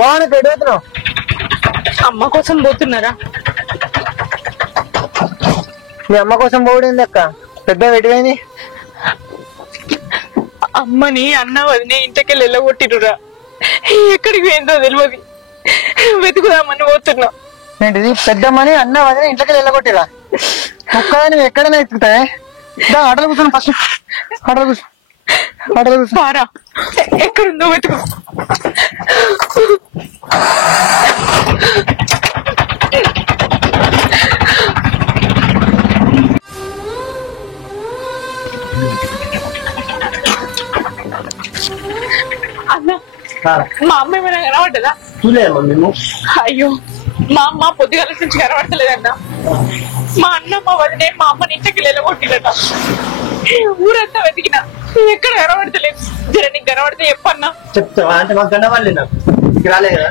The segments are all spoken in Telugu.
బాగున్నా ఎడుగుతున్నావు? అమ్మ కోసం పోతున్నారా? మీ అమ్మ కోసం పోడింది అక్క. పెద్ద వెటిపోయింది. అమ్మని అన్న వదినే ఇంటికెళ్ళి వెళ్ళగొట్టిరురా. ఎక్కడికి పోయిందో తెలియదు, వెతుకుదామని పోతున్నా. ఏంటిది? పెద్దమ్మని అన్న వదిన ఇంటికి వెళ్ళగొట్టిరా? ఒక్క నువ్వు ఎక్కడైనా ఎత్తుకుతావే. ఆటలు కూర్చొని ఫస్ట్ ఆటలు కూర్చో. ఆటలు కూర్చో. పారా ఎక్కడుందో వెతుకు. అన్న మా అమ్మ ఏమైనా కనబడ్డదా? మేము అయ్యో మా అమ్మ పొద్దుగాల నుంచి కనబడతలేదన్న. మా అన్న మా వదినే మా అమ్మని ఇంటికి వెళ్ళగొట్టిరట. ఊరంతా వెతికినా ఎక్కడ కనబడతలేదు. జర నీకు కనబడితే చెప్పన్నా. చెప్తావా? అంటే మాకు గండవాలి నాకు రాలే కదా.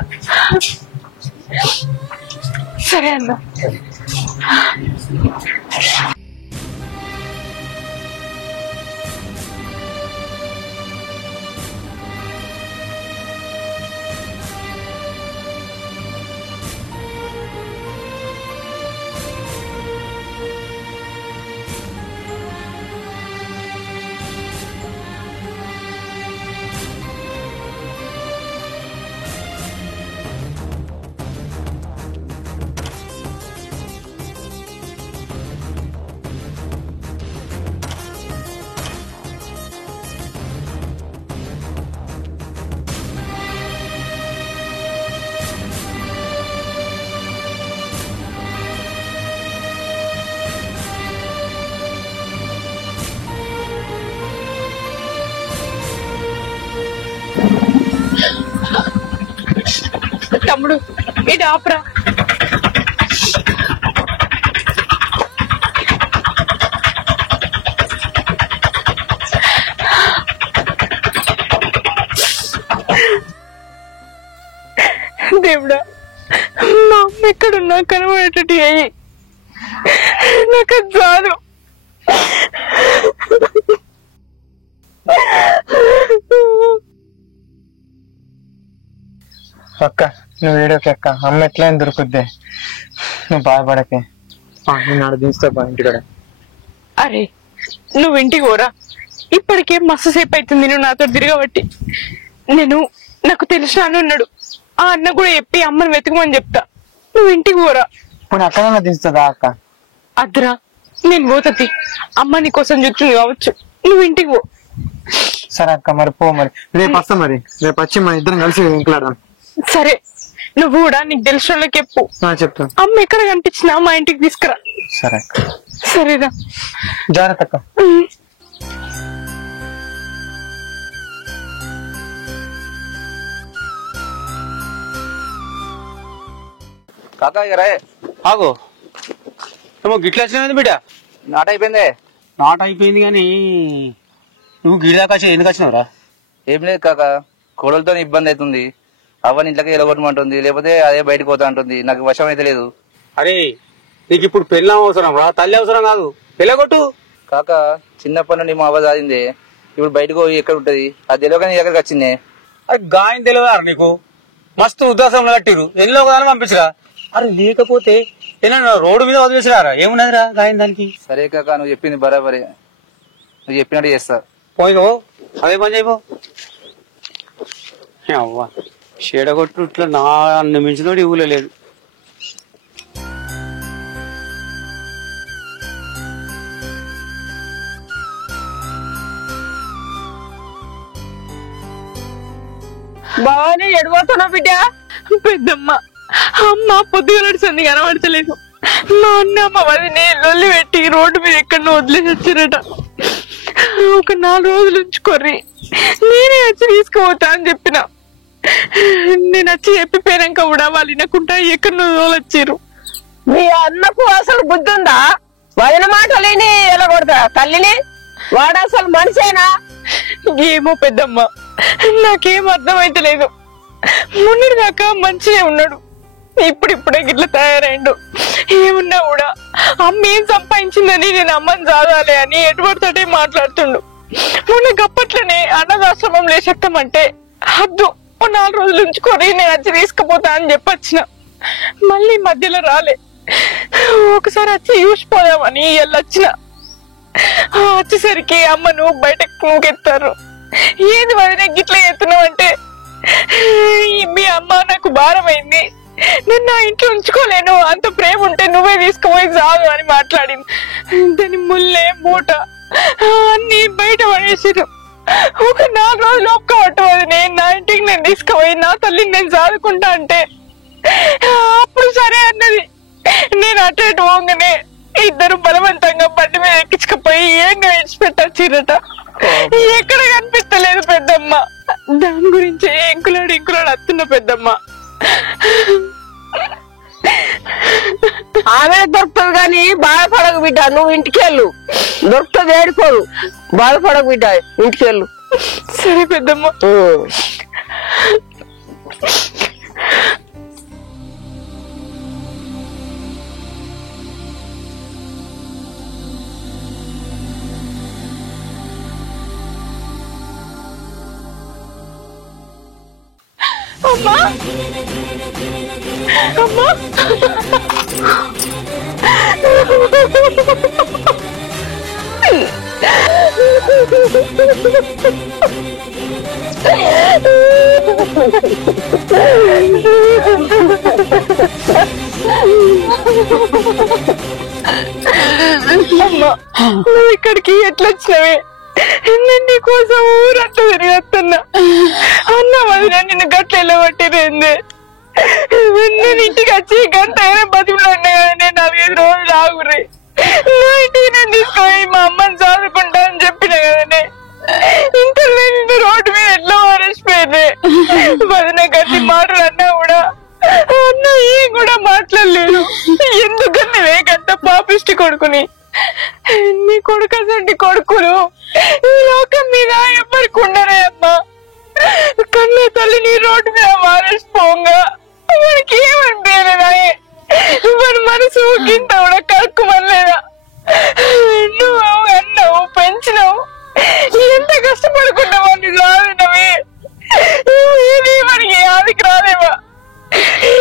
సరే అన్న. తమ్ముడు ఇది ఆపరా. దేవుడా, మా అమ్మ ఎక్కడున్నా కనబడేటట్టు అయ్యి నాకు చాలు. అక్క నువ్వు ఏడోకే అక్క. అమ్మ ఎట్లయినా దొరుకుద్దే, నువ్వు బాధపడకే. నేను ఆడ దించుతా ఇంటికాడ. అరే నువ్వు ఇంటికి పోరా. ఇప్పటికే మస్తు సేపు అవుతుంది నువ్వు నాతో తిరగబట్టి. నాకు తెలిసిన అన్న ఉన్నాడు, ఆ అన్న కూడా చెప్పి అమ్మని వెతుకమని చెప్తా. నువ్వు ఇంటికి పోరా. ఇప్పుడు అక్కడ దించుతుందా అక్క? అద్దురా నేను పోతది. అమ్మ నీ కోసం చూస్తుంది కావచ్చు, నువ్వు ఇంటికి పో. సరే అక్క మరి పో. మరి రేపు వస్తా. మరి రేపు వచ్చి మన ఇద్దరం కలిసి ఇంట్లాడదాం. సరే నువ్వు కూడా నీకు తెలిసిన వాళ్ళకి చెప్పు. చెప్తా. అమ్మ ఎక్కడ కనిపించినా మా ఇంటికి తీసుకురా. సరే అక్క. సరేరా, జాగ్రత్త అక్క. కాకా ఇక రాయే. ఆగో ఏమో గిట్లా వచ్చినది బిడ్డ. నాట అయిపోయిందే. నాట అయిపోయింది కానీ నువ్వు గిరిదాకా ఎందుకు వచ్చినావురా? ఏం లేదు కాక, కోడలతో ఇబ్బంది అవుతుంది. అవ్వని ఇంట్లోకి ఎలగొట్టమంటుంది, లేకపోతే అదే బయటకు పోతా ఉంటుంది. నాకు వశం అయితే లేదు. అరే నీకు ఇప్పుడు పెళ్ళం అవసరం రా, తల్లి అవసరం కాదు. పెళ్ళగొట్టు. కాక చిన్నప్పటి నుండి మా అవ్వ సాధిందే. ఇప్పుడు బయటకు పోయి ఎక్కడ ఉంటది అది తెలియక నీ దగ్గరకు వచ్చిందే. అరే గాయం తెలియదారా నీకు? మస్తు ఉద్దాసంలో కట్టిరు, ఎన్నో ఒకదాని పంపించరా. అరే లేకపోతే ఏమన్నా రోడ్డు మీద వదిలేసిరారా? ఏమున్నదిరా గాయం దానికి? సరే కాక, నువ్వు చెప్పింది బరాబరే. నువ్వు చెప్పినట్టు చేస్తా. పోయినో అదే పని చేయబో. అవ్వ చెడగొట్టు ఇట్లా నా అన్న మించినోడు ఊళ్ళో లేదు. బాగానే ఎడిపోతున్నావు బిడ్డ. పెద్దమ్మ అమ్మ పొద్దుగలడుతుంది కనబడతలేదు. మా అన్న మా వదినే లొల్లి పెట్టి రోడ్డు మీద ఎక్కడో వదిలేసి వచ్చారట. ఒక 4 రోజులు ఉంచుకోర్రి, నేనే వచ్చి తీసుకుపోతా అని చెప్పిన. నేను వచ్చి చెప్పిపోయాక కూడా వాళ్ళు వినకుండా ఎక్కడో వచ్చారు. మీ అన్నకు అసలు బుద్ధి ఉందా? వదిన మాట లేని ఎలా కొడతా తల్లిని? వాడు అసలు మనిషేనా? ఏమో పెద్దమ్మ, నాకేం అర్థమైతలేదు. మొన్నటి దాకా మంచిగా ఉన్నాడు, ఇప్పుడిప్పుడే గిట్ల తయారైండు. ఏమున్నా కూడా అమ్మ ఏం సంపాదించిందని నేను అమ్మని చాదాలి అని ఎటుపడితోటే మాట్లాడుతుండు. మొన్న గప్పట్లనే అన్నదాశ్రమం లేచెక్తామంటే హద్దు 4 రోజులు ఉంచుకొని నేను వచ్చి తీసుకుపోతా అని చెప్పొచ్చిన. మళ్ళీ మధ్యలో రాలే. ఒకసారి వచ్చి చూసిపోదామని వెళ్ళొచ్చిన. వచ్చేసరికి అమ్మను బయటకు నూకెత్తారు. ఏది వదిన గిట్లా ఎత్తున్నావు అంటే, మీ అమ్మ నాకు భారమైంది, నేను నా ఇంట్లో ఉంచుకోలేను, అంత ప్రేమ ఉంటే నువ్వే తీసుకుపోయి చాలు అని మాట్లాడింది. దాని ముల్లే మూట అన్ని బయట పడేసారు. ఒక 4 రోజులు ఒప్పుకోవటం నేను నా ఇంటికి నేను తీసుకుపోయి నా తల్లిని నేను చదువుకుంటా అంటే అప్పుడు సరే అన్నది. నేను అటు ఇటు పోగానే ఇద్దరు బలవంతంగా బండి మీద ఎక్కించుకుపోయి ఏంగా విడిచిపెట్టచ్చిరట. ఎక్కడ కనిపిస్తలేదు పెద్దమ్మ. దాని గురించి ఇంకులాడు వస్తున్న పెద్దమ్మ. ఆమె దొరుకుతుంది కానీ బాధపడకు బిడ్డ, నువ్వు ఇంటికి వెళ్ళు. దొరుకుతుంది, ఏడిపోదు, బాధపడకు బిడ్డ, ఇంటికి వెళ్ళు. సరే పెద్దమ్మ. అమ్మా అమ్మా నువ్వు ఇక్కడికి ఎట్లా వచ్చినవే? నేను నీకోసం ఊరంతా తిరిగేస్తున్నా. అన్న వదిన నిన్ను గట్ల వెళ్ళబట్టిరేంది? నేను ఇంటికి వచ్చి గంట అయినా బతిలో ఉన్నా కదా. నేను 4-5 రోజులు ఆగురే, నా ఇంటికి నేను తీసుకొని మా అమ్మని చదువుకుంటా అని చెప్పిన కదనే. ఇంత నిన్ను రోడ్డు మీద ఎట్లా మరచిపోయింది? వదిన గట్టి మాటలు అన్నా కూడా అన్న ఏం కూడా మాట్లాడలేదు. ఎందుకని వేగంత పాపిష్టి కొడుకుని? నీ కొడుకు అసంటి కొడుకులు ఈ లోకం మీద ఎవరికి ఉండరే అమ్మా. కన్నా తల్లి నీ రోడ్డు మీద మారేసిపోగా మనకి ఏమనిపించలేదా? మన మనసు గింత కూడా కలుక్కుమనలేదా? నువ్వు అన్నావు, పెంచినావు, ఎంత కష్టపడుకుంటావు అని రాదినవి. ఇది మనకి ఆదికి రాలేవా?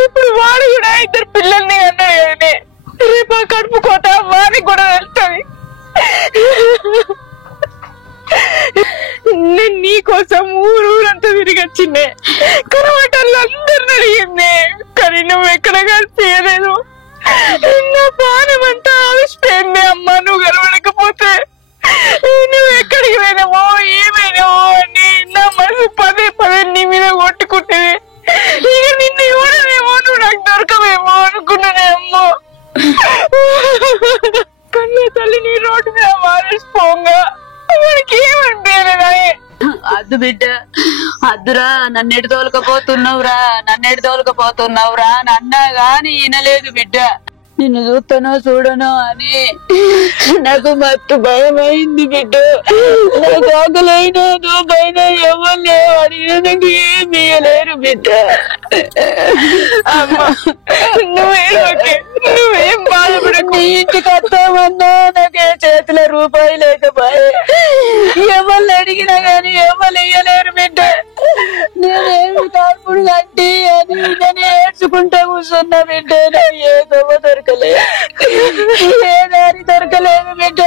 ఇప్పుడు వాడు కూడా 2 పిల్లల్ని అన్నాడు కదనే. రేపు ఆ కడుపు కోత వాడికి కూడా వెళ్తుంది. నేను నీ కోసం ఊరంతా తిరిగి వచ్చిందే, కనబట్టలు అందరిని అడిగింది, కానీ నువ్వు ఎక్కడ కలిపియలేదు. నా ప్రాణం అంతా ఆవిష్పోయింది అమ్మా. నువ్వు కనబడకపోతే నువ్వు ఎక్కడికి పోయినావో ఏమైనావో అని నా మనసు పదే నీ మీద కొట్టుకుంటుంది. ఇక నిన్ను ఇవ్వడమేమో, నువ్వు నాకు దొరకవేమో అనుకున్నానే అమ్మో. కన్నా తల్లి నీ రోడ్డు మీద మారేసిపోగా మనకి ఏమనిపించలేదా? అద్దు బిడ్డ, అద్దురా, నన్నెడు తోలుకపోతున్నావురా, నన్నా గాని వినలేదు బిడ్డ. నిన్ను చూస్తానో చూడనో అని నాకు మత్తు భయమైంది బిడ్డ. నాకు ఆకలైనా నువ్వైనా ఎవరిని అడిగినా నాకు ఏం ఇయ్యలేరు బిడ్డ. నువ్వేం బాధపడకు. నీ ఇంటికి వస్తామన్నా నాకే చేతిలో రూపాయి లేకపోయే. ఎవరిని అడిగినా గాని ఎవరు ఇయ్యలేరు బిడ్డ. నేనేమి తాడుపుడు కట్టి అని నేను ఏడ్చుకుంటా కూర్చున్నా బిడ్డ. నాకు ఏ దొంగ దొరకలేదు, ఏ దారి దొరకలేదు బిడ్డ.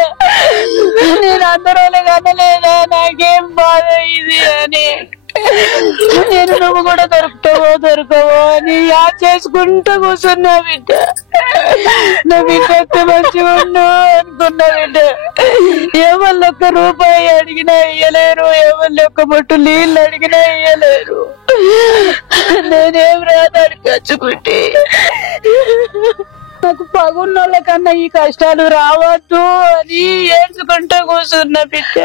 నేను అందరూ కనలేదా? నాకేం బాధ ఇది అని నేను నువ్వు కూడా దొరకవో అని యాద్ చేసుకుంటూ కూర్చున్నా బిడ్డ. నా బిడ్డ ఎంత మంచిగా ఉండు అనుకున్నా బిడ్డ. ఎవరిని 1 రూపాయి అడిగినా ఇయ్యలేరు, ఎవరిని 1 బొట్టు నీళ్ళు అడిగినా ఇయ్యలేరు. నేనేం రాదాడు ఖర్చుకుంటే నాకు పగున్నోళ్ళ కన్నా ఈ కష్టాలు రావద్దు అని ఏడ్చుకుంటూ కూర్చున్నా బిడ్డ.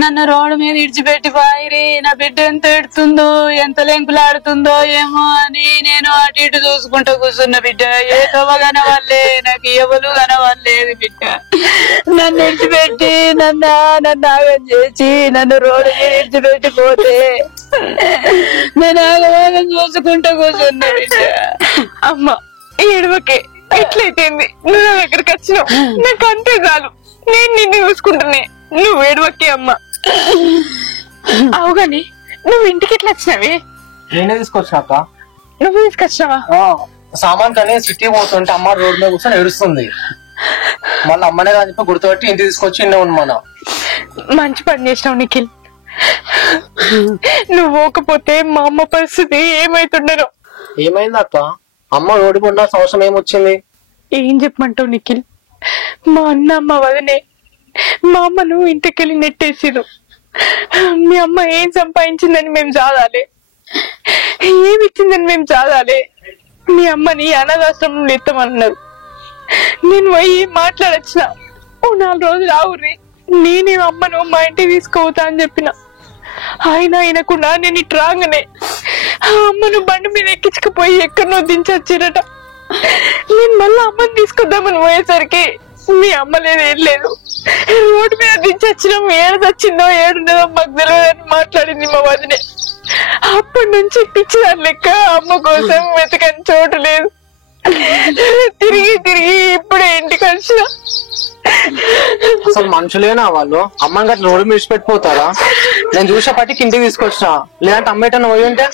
నన్ను రోడ్డు మీద ఇడిచిపెట్టి పాయిరి నా బిడ్డ ఎంత ఎడుతుందో, ఎంత లెంకులాడుతుందో ఏమో అని నేను అటు ఇటు చూసుకుంటూ కూర్చున్న బిడ్డ. ఏ తవ్వ కనవాళ్ళే, నాకు ఎవరు కనవాలేదు బిడ్డ. నన్ను ఇడిచిపెట్టి నన్ను ఆగం చేసి నన్ను రోడ్డు మీద ఇడిచిపెట్టి పోతే నేను ఆగం చూసుకుంటూ కూర్చున్నా బిడ్డ. అమ్మ ఏడవకే, ఎట్లయితేంది, నువ్వు నా దగ్గరికి వచ్చినావు, నాకు అంతే చాలు. నేను నిన్ను చూసుకుంటున్నా, నువ్వు ఏడవకే అమ్మ. అవు గాని నువ్వు ఇంటికి ఎట్లా వచ్చినావి? నేనే తీసుకొచ్చిన అక్క. నువ్వు తీసుకొచ్చినావా? సామాన్ కానీ సిటీ పోతుంటే అమ్మ రోడ్ మీద కూర్చొని ఏడుస్తుంది. మళ్ళీ అమ్మనే కానీ చెప్పి గుర్తుపెట్టి ఇంటికి తీసుకొచ్చి ఇండే ఉన్నాను. మంచి పని చేసినావు నిఖిల్. నువ్వు పోకపోతే మా అమ్మ పరిస్థితి ఏమైతుండేనో. ఏమైంది అక్క? అమ్మ రోడ్డు ఉండాల్సిన అవసరం ఏమొచ్చింది? ఏం చెప్పమంటావు నిఖిల్? మా అన్న మా వదినే మా అమ్మను ఇంటికెళ్ళి నెట్టేసిరు. మీ అమ్మ ఏం సంపాదించిందని మేము చాదాలి, ఏమిచ్చిందని మేము చాదాలి. మీ అమ్మని అనాథాశ్రమం ఎత్తమన్నారు. నేను పోయి మాట్లాడొచ్చిన. ఓ 4 రోజులు ఆవుర్రి, నేనే అమ్మను మా ఇంటికి తీసుకుపోతా అని చెప్పిన. ఆయన అయినకుండా నేను ఇటు రాగానే అమ్మను బండి మీద ఎక్కించుకుపోయి ఎక్కడనో దించొచ్చిరట. నేను మళ్ళీ అమ్మని తీసుకొద్దామని పోయేసరికి మీ అమ్మ లేదు, ఏం లేదు. రోడ్డు మీద దించొచ్చినాం. ఏడు తెచ్చిందో ఏడున్నదో మాకు తెలియదని మాట్లాడింది మా వదినే. అప్పటి నుంచి పిచ్చిదాని లెక్క అమ్మ కోసం వెతకని చోటు లేదు. తిరిగి తిరిగి ఇప్పుడే ఇంటికి వచ్చిన. అసలు మనుషులేనా వాళ్ళు? అమ్మని గట్ల రోడ్డు మీద పెట్టిపోతారా? నేను చూసేపటికి ఇంటికి తీసుకొచ్చిన, లేదంటే అమ్మ ఎటన్నా పోయి ఉంటే.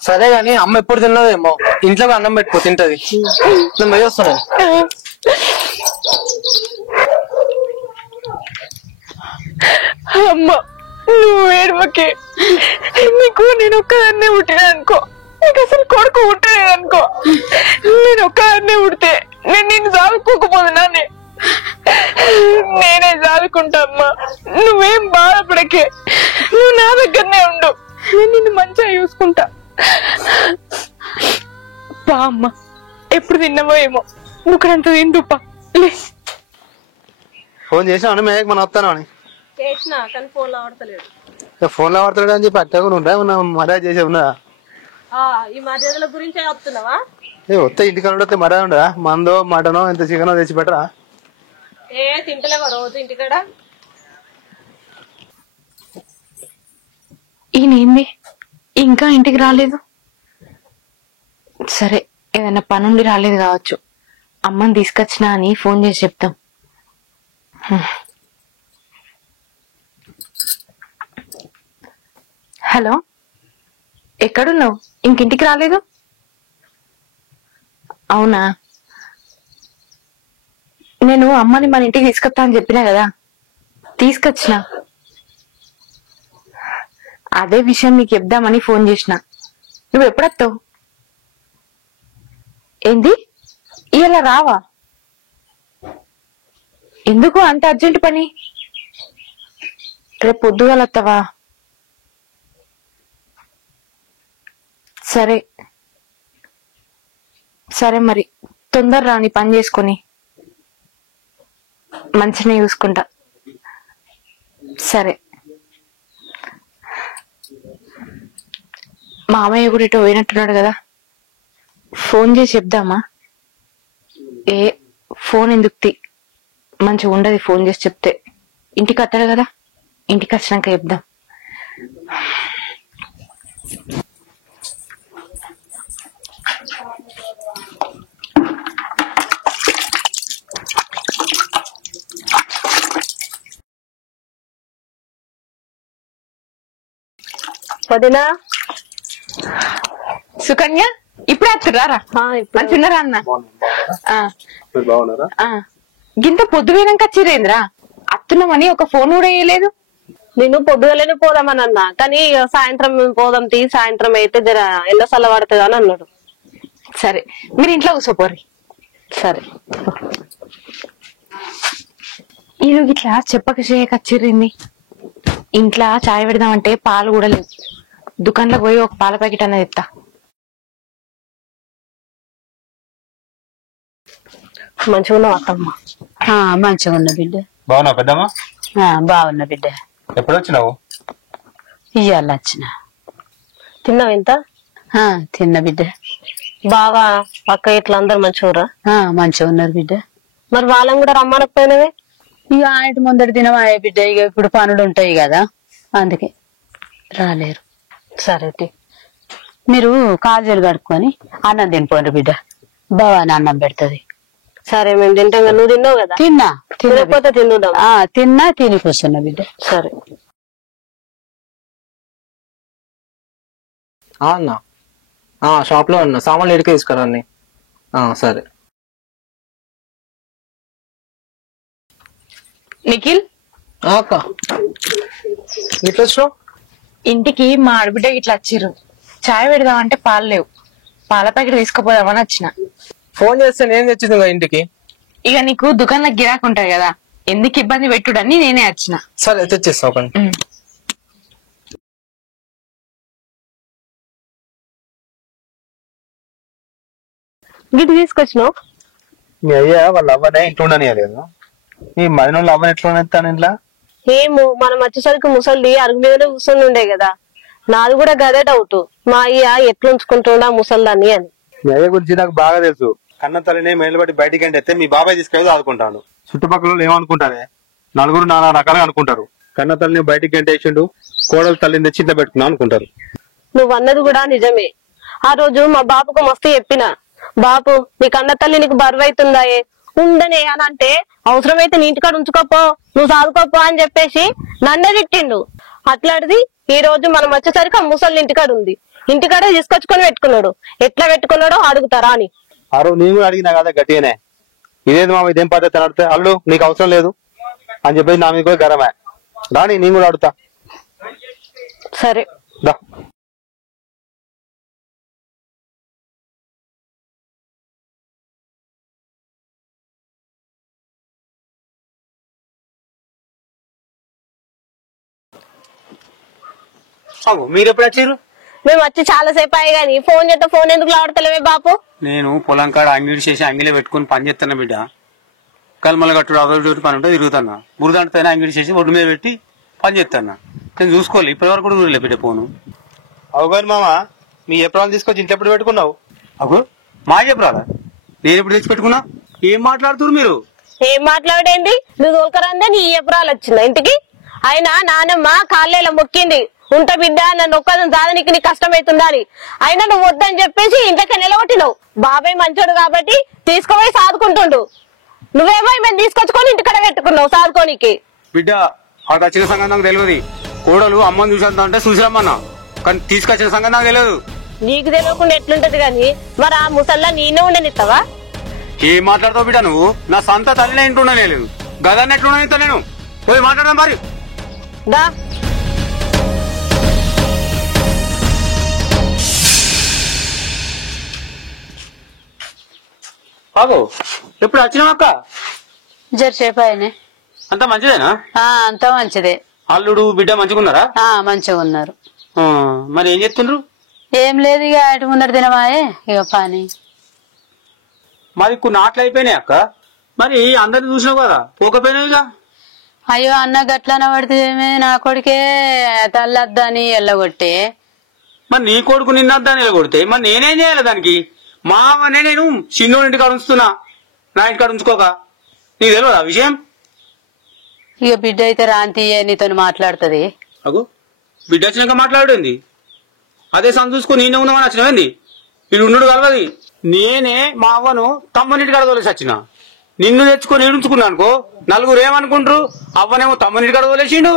సరే గాని అమ్మ ఎప్పుడు తిన్నదేమో, ఇంట్లో అన్నం పెట్టుకో, తింటది. నేను పోయి వస్తున్నాను. అమ్మ నువ్వు ఏడవకే. నీకు నేను ఒక్కదాన్నే పుట్టినా అనుకో, నీకు అసలు కొడుకు పుట్టలేదు అనుకో. నేను ఒక్కదాన్నే పుడితే నేను నిన్ను చదువుకోకపోతున్నానే. నేనే చదువుకుంటా అమ్మా, నువ్వేం బాధపడకే. నువ్వు నా దగ్గరనే ఉండు, నేను నిన్ను మంచిగా చూసుకుంటా. పా అమ్మ, ఎప్పుడు తిన్నావో ఏమో, బుక్కడంత తిందుపా. ఫోన్ చేసినా మేఘ మన వస్తాను అని చేసినా కానీ ఫోన్ లో ఆడతలేదు. ఫోన్ లో వాడతాడు అని చెప్పి అట్టగా ఉంటా మర్యాద చేసే ఉన్నదా? ఈ మర్యాదల గురించే వస్తున్నావా? వస్తే ఇంటికి వస్తే మర్యాద ఉండదా? మందో మటనో ఎంత చికెనో తెచ్చి పెట్టరా? తింటలేవా రోజు ఇంటికాడ? ఈయనేంది ఇంకా ఇంటికి రాలేదు? సరే, ఏదైనా పనుండి రాలేదు కావచ్చు. అమ్మని తీసుకొచ్చినా అని ఫోన్ చేసి చెప్తాం. హలో, ఎక్కడున్నావు? ఇంకింటికి రాలేదు? అవునా, నేను అమ్మని మన ఇంటికి తీసుకొస్తా అని చెప్పినా కదా, తీసుకొచ్చిన. అదే విషయం నీకు చెప్దామని ఫోన్ చేసిన. నువ్వు ఎప్పుడొస్తావు? ఏంది, ఇలా రావా? ఎందుకు అంత అర్జెంట్ పని? రేపు పొద్దుగాల వస్తావా? సరే సరే, మరి తొందర రా, నీ పని చేసుకొని మంచిగా చూసుకుంటా. సరే, మామయ్య కూడా ఇటు పోయినట్టున్నాడు కదా, ఫోన్ చేసి చెప్దామా? ఫోన్ ఎందుకు, మంచిగా ఉండదు ఫోన్ చేసి చెప్తే. ఇంటికి వస్తాడు కదా, ఇంటికి వచ్చినాక చెప్దాం. వదినా, సుకన్య, ఇప్పుడే వస్తురారా? మంచిన్నారా అన్న? గింత పొద్దుపోయినాక వచ్చిరేంద్రా? అత్తున్నామని ఒక ఫోన్ కూడా వేయలేదు. నేను పొద్దుగలనే పోదామని అన్నా, కానీ సాయంత్రం పోదాం తీ, సాయంత్రం అయితే జర ఎండ చల్ల పడుతుంది అని అన్నాడు. సరే, మీరు ఇంట్లో కూర్చోపోర్రి. సరే, ఈరోజు ఇట్లా చెప్పక చేయక వచ్చిర్రింది. ఇంట్లో చాయ్ పెడదామంటే పాలు కూడా లేవు. దుకాణంలో పోయి ఒక పాల ప్యాకెట్ అన్నది చెప్తా. మంచిగా ఉన్నావు అత్తమ్మ? మంచిగా ఉన్నా బిడ్డ. బాగున్నా పెద్దమ్మా? బాగున్నా బిడ్డ. ఎప్పుడు వచ్చినావు? ఇయ్యాల వచ్చిన. తిన్నావు ఎంత? తిన్న బిడ్డ. బాగా అక్క ఇట్లా అందరు మంచిగా? మంచిగా ఉన్నారు బిడ్డ. మరి వాళ్ళని కూడా రమ్మనకపోయినవే? ఇక ఆయన ముందటి దినం అయ్యే బిడ్డ, ఇక ఇప్పుడు పనులు ఉంటాయి కదా, అందుకే రాలేరు. సరే, మీరు కాజలు కడుక్కొని అన్నం తినిపోండి బిడ్డ, భవాని అన్నం పెడుతుంది. సరే మేము తింటాం కదా, నువ్వు తిన్నావు కదా. తిన్నా తినకపోతే తిందుదాం. తిన్నా తిని కూర్చున్నా బిడ్డ. సరే అన్న షాప్ లో ఉన్నా, సామాన్లు ఎడికే తీసుకురా అన్ని. సరే. నిఖిల్ అక్క ఇట్లా వచ్చినావు? ఇంటికి మా ఆడబిడ్డ ఇట్లా వచ్చిర్రు, చాయ్ పెడదామంటే పాలు లేవు, పాల ప్యాకెట్ తీసుకుపోదామని వచ్చిన. ఫోన్ చేస్తే నేను తెచ్చింది ఇంటికి. ఇక నీకు దుకాణంలో గిరాకు ఉంటాయి కదా, ఎందుకు ఇబ్బంది పెట్టుడని నేనే వచ్చిన. సరే తెచ్చేస్తా. ఒక గిట్ తీసుకొచ్చినావు. మీ అయ్యా వాళ్ళ అవ్వనే ఇంట్లో ఉండనియలేదు. ఈ మదిన అవ్వని ఎట్లా ఉండేస్తాను ఇంట్లో? ఏమో మనం వచ్చేసరికి ముసలి అరుగు మీదనే కూర్చొని ఉండే కదా, నాది కూడా గదే డౌట్, మా అయ్య ఎట్లా ఉంచుకుంటుండా ముసల్దాన్ని అని. మీ అయ్య గురించి నాకు బాగా తెలుసు. కన్న తల్లిని మైలు బట్టి బయటికి అంటే మీ బాబాయ్ తీసుకెళ్ళి ఆదుకుంటాను. చుట్టుపక్కల ఏమనుకుంటారే, నలుగురు నానా రకాలుగా అనుకుంటారు. కన్న తల్లిని బయటికి గంటేసిండు, కోడలు తల్లిని తెచ్చి ఇంట్లో పెట్టుకున్నా అనుకుంటారు. నువ్వు అన్నది కూడా నిజమే. ఆ రోజు మా బాబుకు మస్తు చెప్పిన, బాబు నీ కన్న తల్లి నీకు బరువైతుందాయే ఉండనే అని అంటే, అవసరమైతే నీ ఇంటికాడ ఉంచుకోపో, నువ్వు సాదుకోపో అని చెప్పేసి నన్నే తిట్టిండు. అట్లాంటిది ఈ రోజు మనం వచ్చేసరికి ఆ ముసలి ఇంటికాడ ఉంది, ఇంటికాడే తీసుకొచ్చుకొని పెట్టుకున్నాడు. ఎట్లా పెట్టుకున్నాడో అడుగుతారా అని. ఆ రోజు నేను కూడా అడిగినా కదా గట్టిగానే, ఇదేది మా ఇదేం పద్ధతి అని అడితే, అల్లు నీకు అవసరం లేదు అని చెప్పేసి నా మీద కూడా గరమే. రాని నేను కూడా అడుగుతా. సరే దా. మీరు ఎప్పుడు వచ్చారు? మేము వచ్చి చాలా సేపు అయ్యి గాని ఫోన్ చేస్తే ఫోన్ ఎందుకు లావడతలేవే బాపు? నేను పొలం కాడ అంగిడి చేసి అంగిలో పెట్టుకుని పని చేస్తున్నా బిడ్డ. కల్మల కట్టుడు అవి పని ఉంటే తిరుగుతున్నా. బురదంటైనా అంగిడి చేసి ఒడ్డు మీద పెట్టి పని చేస్తున్నా. నేను చూసుకోవాలి, ఇప్పటి వరకు కూడా చూడలే బిడ్డ ఫోను. అవుగాని మామ, మీ ఎప్పుడు తీసుకొచ్చి ఇంట్లో ఎప్పుడు పెట్టుకున్నావు? అవు మా ఎప్పుడు నేను ఎప్పుడు తెచ్చి పెట్టుకున్నా? ఏం మాట్లాడుతున్నారు మీరు? ఏం మాట్లాడేంది, నువ్వు తోలుకరందే నీ ఎప్పురాలు వచ్చిందా ఇంటికి? అయినా నానమ్మ కాళ్ళేలా మొక్కింది, ఉంట బిడ్డ నన్ను ఒక్కదని దాదానికి నీకు కష్టమవుతుందా అని. అయినా నువ్వు వద్దని చెప్పేసి ఇంట్లోకి నిలబట్టినావు. బాబాయ్ మంచోడు కాబట్టి తీసుకుపోయి సాదుకుంటుండు, నువ్వేమో మేము తీసుకొచ్చుకొని ఇంటికడ పెట్టుకున్నావు సాదుకోనికి. బిడ్డ అక్కడ వచ్చిన సంగతి నాకు తెలియదు. కోడలు అమ్మని చూసేంత అంటే చూసిరమ్మన్నా, కానీ తీసుకొచ్చిన సంగతి నాకు తెలియదు. నీకు తెలియకుండా ఎట్లుంటది గాని మరి ఆ ముసల్లా నేనే ఉండనిస్తావా? ఏం మాట్లాడతావు బిడ్డ నువ్వు? నా సొంత తల్లినే ఇంటున్నా లేదు, గదాన్ని ఎట్లున్నా నేను పోయి మాట్లాడదాం మరి. దా బాబు ఎప్పుడు వచ్చినావు అక్క? జరసేపు ఆయనే. అంత మంచిదేనా? అంతా మంచిదే. అల్లుడు బిడ్డ మంచిగున్నారా? మంచిగా ఉన్నారు. మరి ఏం చెప్తుండ్రు? ఏం లేదు, ఇక అటు ముందర తినమాయే ఇక పని. మరి కొన్ని ఆటలు అయిపోయినాయి అక్క. మరి అందరిని చూసినావు కదా, పోకపోయినావు ఇక. అయ్యో అన్న గట్లన పడితే నా కొడుకే తల్లద్దని ఎల్లగొట్టే. మరి నీ కొడుకు నిన్నద్దాని కొడితే మరి నేనేం చేయాలి దానికి? మా అమ్మనే నేను సింధు ఇంటికాడ ఉంచుతున్నా, నా ఇంటికాడ ఉంచుకోక. నీకు తెలియదు ఆ విషయం? ఇక బిడ్డ అయితే రాంతి నీతో మాట్లాడుతుంది. అగో బిడ్డ వచ్చినాక మాట్లాడుంది, అదే సమ చూసుకుని నేనే ఉందామని వచ్చినవేంది? వీడు ఉండు కలవది. నేనే మా అవ్వను తమ్మనింటికాడ తోలేసి వచ్చిన, నిన్ను తెచ్చుకొని ఈడుంచుకున్నా అనుకో, నలుగురు ఏమనుకుంటారు? అవ్వనేమో తమ్మనింటికాడ తోలేసిండు,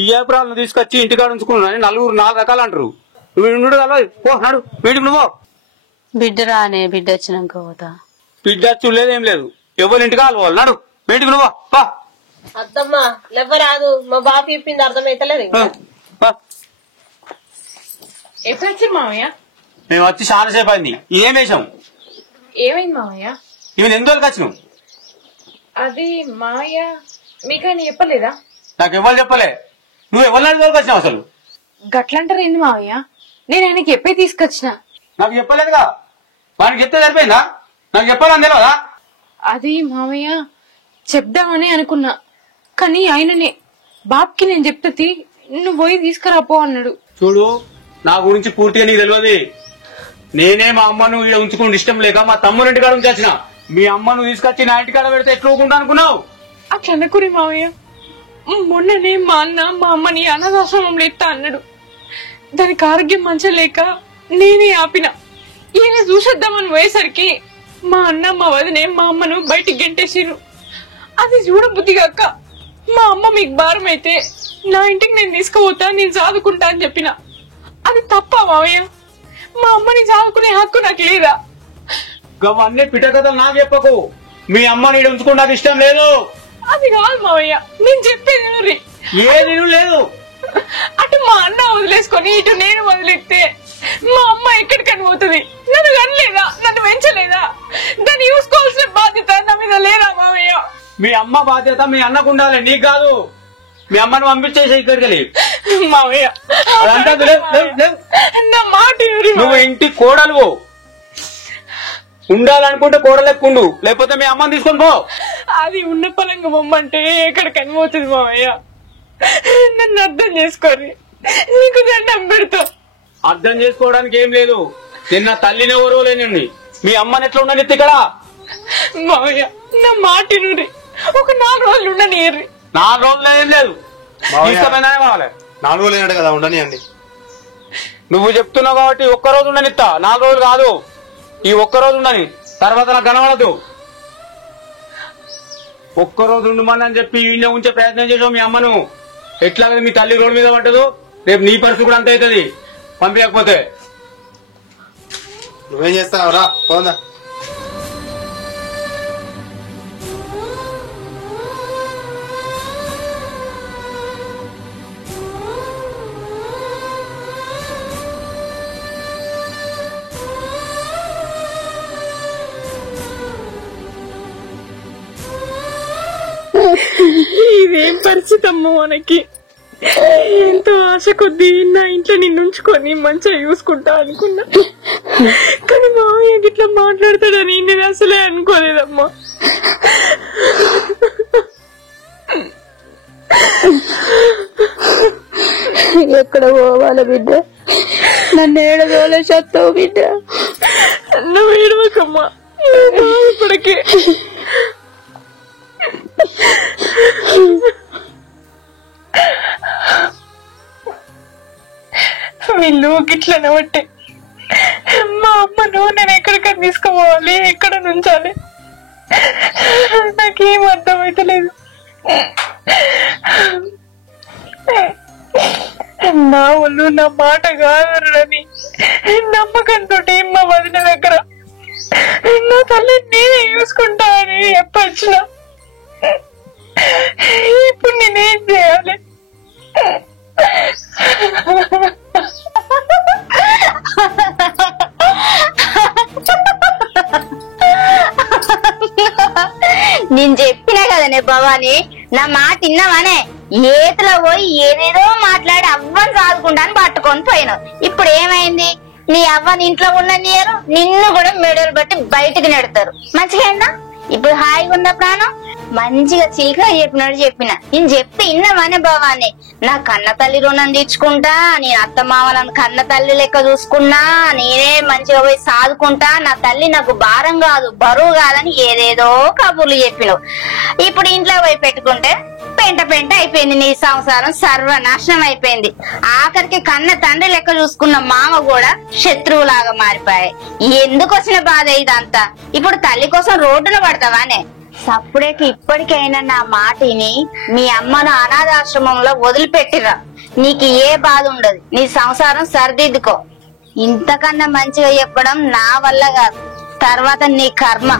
ఈ ఏప్రాలను తీసుకొచ్చి ఇంటికాడ ఉంచుకున్నాను నలుగురు 4 రకాలు అంటారు. వీడు కలవది. పో నాడు వీడికి నువ్వు. బిడ్డ రానే, బిడ్డ వచ్చినాక పోతా. బిడ్డ చూడలేదేం లేదు, ఎవరి ఇంటికి కావాలి నాడు వీటికి నువ్వు. అత్తమ్మ లెవ్వరాదు, మా బాబు చెప్పింది అర్థమైతలేదు. ఎప్పుడు వచ్చారు మామయ్య? మేము వచ్చి చాలా సేపు అయింది. ఏం వేసాం? ఏమైంది మామయ్య? ఇవి ఎందుకు వచ్చినావు? అది మామయ్య మీకు ఆయన చెప్పలేదా? నాకు ఎవరు చెప్పలే. నువ్వు ఎవరి తోలుకు వచ్చినావు అసలు? గట్లంటారు ఏంది మామయ్య? నేను ఆయనకి చెప్పే తీసుకొచ్చిన. నాకు చెప్పలేదుగా, వానికి చెప్తే సరిపోయిందా? నాకు చెప్పాలని తెలియదా? అది మామయ్య చెప్దామని అనుకున్నా, కానీ ఆయననే బాబ్కి నేను చెప్తే నువ్వు పోయి తీసుకురాపో అన్నాడు. చూడు, నా గురించి పూర్తిగా నీకు తెలియదు. నేనే మా అమ్మను ఇక్కడ ఉంచుకుంటే ఇష్టం లేక మా తమ్ముని ఇంటికాడ నుంచి వచ్చిన. మీ అమ్మను తీసుకొచ్చి నా ఇంటికాడ పెడితే ఎట్లుకుంటా అనుకున్నావు? అట్లా అనుకుని మామయ్య, మొన్ననే మా అన్న మా అమ్మని అనాథాశ్రమంలో ఎత్తా అన్నాడు. దానికి ఆరోగ్యం మంచిగా లేక నేనే ఆపిన. ఈయన చూసేద్దామని పోయేసరికి మా అన్న మా వదినే మా అమ్మను బయటికి గెంటేసిరు. అది చూడబుద్ధి కాక మా అమ్మ మీకు భారం అయితే నా ఇంటికి నేను తీసుకుపోతా, నేను చదువుకుంటా అని చెప్పిన. అది తప్ప మావయ్య? మా అమ్మని చదువుకునే హక్కు నాకు లేదా? అవన్నీ పిటకథలు నాకు చెప్పకు. మీ అమ్మ నీడు ఉంచుకుని నాకు ఇష్టం లేదు. అది కాదు మావయ్య, నేను చెప్పేది ఏది లేదు. అటు మా అన్న వదిలేసుకొని ఇటు నేను వదిలేస్తే మా అమ్మ ఎక్కడికని పోతుంది? నన్ను కనలేదా? నన్ను పెంచలేదా? దాన్ని చూసుకోవాల్సిన బాధ్యత నా మీద లేదా మావయ్య? మీ అమ్మ బాధ్యత మీ అన్నకు ఉండాలి, నీకు కాదు. మీ అమ్మను పంపించేసి ఇక్కడికి మావయ్య నా మాట నువ్వు ఇంటి కోడలు ఉండాలనుకుంటే కోడలెక్కుండు, లేకపోతే మీ అమ్మని తీసుకొని పో. అది ఉన్న పరంగా బొమ్మంటే ఎక్కడికని పోతుంది మావయ్య. నన్ను అర్థం చేసుకోరి, నీకు దండం పెడతా. అర్థం చేసుకోవడానికి ఏం లేదు. నిన్న తల్లిని ఎవరో లేనండి, మీ అమ్మని ఎట్లా ఉండని ఇక్కడ. మావయ్య నా మాట ఒక 4 రోజులు ఉండనియర్రి. 4 రోజులు ఏం లేదు, కావాలి. 4 రోజులు అయినట్టు కదా, ఉండని అండి. నువ్వు చెప్తున్నావు కాబట్టి ఒక్కరోజు ఉండనిస్తా, 4 రోజులు కాదు. ఈ ఒక్కరోజు ఉండని, తర్వాత నాకు కనబడదు. ఒక్కరోజు ఉండమని చెప్పి ఈయన ఉంచే ప్రయత్నం చేసావు. మీ అమ్మను ఎట్లాగ మీ తల్లి రోడ్డు మీద పట్టదు, రేపు నీ పరిస్థితి కూడా అంత అవుతుంది పంపించకపోతే. నువ్వేం చేస్తావు రా, పోదా. ఇదేం పరిస్థితి అమ్మ మనకి? ఎంతో ఆశ కొద్దీ నా ఇంట్లో నిన్ను ఉంచుకొని మంచిగా చూసుకుంటా అనుకున్నా, కానీ మావయ్య ఇట్లా మాట్లాడతాడని నేను అసలే అనుకోలేదమ్మా. ఎక్కడ పోవాలి బిడ్డ? నన్ను ఏడదోలే చస్తావు బిడ్డ. నువ్వు ఏడవకమ్మా, బాధపడకే. వీళ్ళు గిట్లనే బట్టి మా అమ్మను నేను ఎక్కడికైనా తీసుకుపోవాలి, ఎక్కడ నుంచాలి నాకేం అర్థమైతలేదు. నా వాళ్ళు నా మాట కాదని నమ్మకంతో మా వదిన దగ్గర నా తల్లి నేనే చూసుకుంటా అని చెప్పొచ్చిన. ఇప్పుడు నేనేం చేయాలి? నేను చెప్పినా కదనే భవాని, నా మాట విన్నావానే? ఏతలో పోయి ఏదేదో మాట్లాడి అవ్వని సాదుకుంటాను పట్టుకొని పోయినావు. ఇప్పుడు ఏమైంది? నీ అవ్వని ఇంట్లో ఉండనియరు, నిన్ను కూడా మెడలు బట్టి బయటకు నెడతారు. మంచిగా ఇప్పుడు హాయిగా ఉన్న ప్రాణం మంచిగా చీకగా చెప్పినట్టు చెప్పిన. నేను చెప్తే ఇన్నవానే భవాని, నా కన్న తల్లి రుణం తీర్చుకుంటా, నేను అత్త మామలను కన్న తల్లి లెక్క చూసుకున్నా, నేనే మంచిగా పోయి సాదుకుంటా, నా తల్లి నాకు భారం కాదు బరువు కాదని ఏదేదో కబుర్లు చెప్పినావు. ఇప్పుడు ఇంట్లో పోయి పెట్టుకుంటే పెంట పెంట అయిపోయింది, నీ సంసారం సర్వనాశనం అయిపోయింది. ఆఖరికి కన్న తండ్రి లెక్క చూసుకున్న మామ కూడా శత్రువులాగా మారిపోయాయి. ఎందుకు వచ్చిన బాధ ఇదంతా? ఇప్పుడు తల్లి కోసం రోడ్డున పడతావానే? సప్పుడేకి ఇప్పటికైనా నా మాటిని మీ అమ్మను అనాథాశ్రమంలో వదిలిపెట్టిరా, నీకు ఏ బాధ ఉండదు, నీ సంసారం సరిదిద్దుకో. ఇంతకన్నా మంచిగా చెప్పడం నా వల్ల కాదు, తర్వాత నీ కర్మ.